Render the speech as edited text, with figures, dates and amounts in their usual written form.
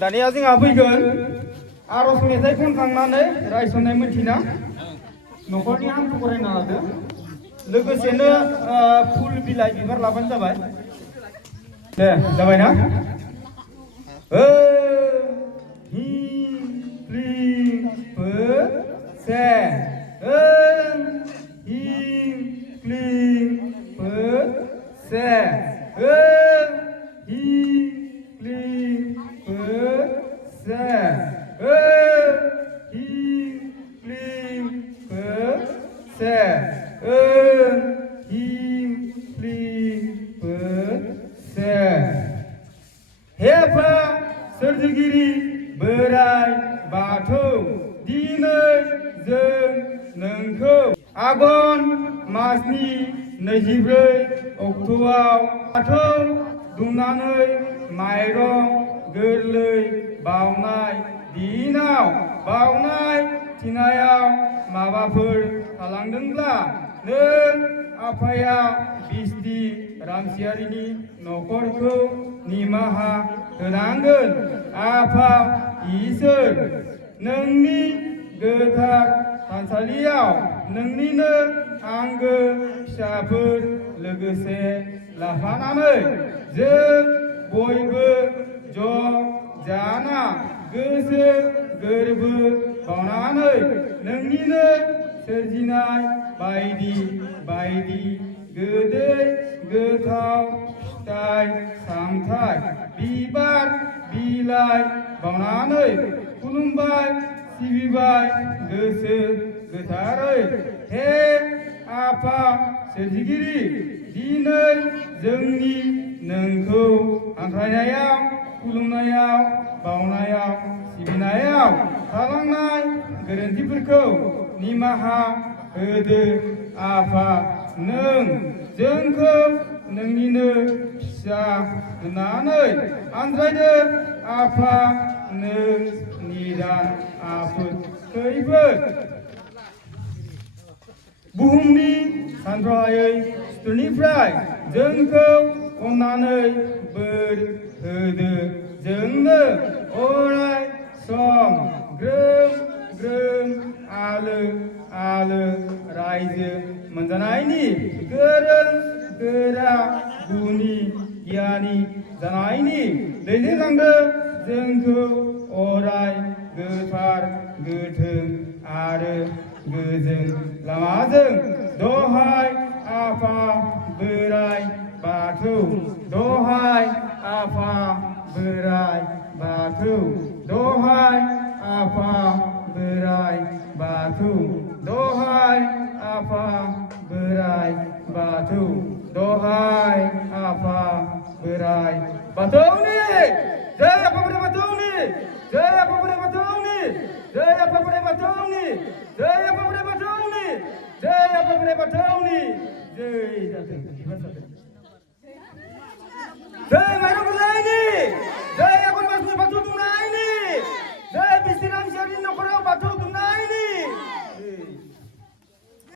दानिया जोंहा फैगोन आर'ज मेथाइ खनखांनानै रायसननाय मोनथिना न'खरनि हांखो फरायना लादो लोगोसेनो फुल बिलाइ बिबार लाबानो जाबाय दे जाबायना हि क्लिं फो से हि क्लिं फो से हि क्लिं फो से हि क्लिं फो से हि क्लिं फो से हे फा सोरजिगिरि बोराइ बाथौ दिनै जों नोंखौ आघन मासनि 24 अक्ट'आव बाथौ दुमनानै माइरं गोरलै बावनाय दिनाव बावनाय थिनायाव माबाफोर थालांदोंब्ला नों आफाया बिस्ति रामसियारिनि न'खरखौ निमाहा होनांगोन आफा इसोर नोंनि गोथार थानसालियाव नोंनिनो आंगो फिसाफोर लोगोसे लाफानानै जों बयबो ज' जाना गोसो गोरबो बावनानै नोंनिनो सोरजिनाय बायदि बायदि गोदै गोथाव फिथाइ सामथाइ बिबार बिलाइ बावनानै खुलुमबाय सिबिबाय गोसो गोथारै हे आफा सोरजिगिरि दिनै जोंनि नोंखौ हांख्रायनायाव खुलुमनायाव बावनायाव सिबिनायाव थालांनाय गोरोन्थिफोरखौ निमाहा होदो आफा नों जोंखौ नोंनिनो फिसा होननानै आनज्रायदो आफा नों निदान आफोद खैफोद बुहुमनि सानथ्र'हायै सुथुरनिफ्राय जोंखौ अननानै बोर होदो जोंनो अराय सम ग्रोम ग्रोम आलो आलो रायजो मोनजानायनि गोरों गोरा गुनि गियानि जानायनि दैदेनलांदो जोंखौ अराय गोथार गोथों आरो गोजों लामाजों दहाय आफा बोराइ बाथौ दहाय आफा बोराइ बाथौ दहाय आफा बोराइ बाथौ दहाय आफा बोराइ बाथौ दहाय आफा बोराइ बाथौनि जय आफा बोराइ बाथौनि जय आफा बोराइ बाथौनि जय आफा बोराइ बाथौनि जय आफा बोराइ बाथौनि जय आफा बोराइ बाथौनि जय जाथों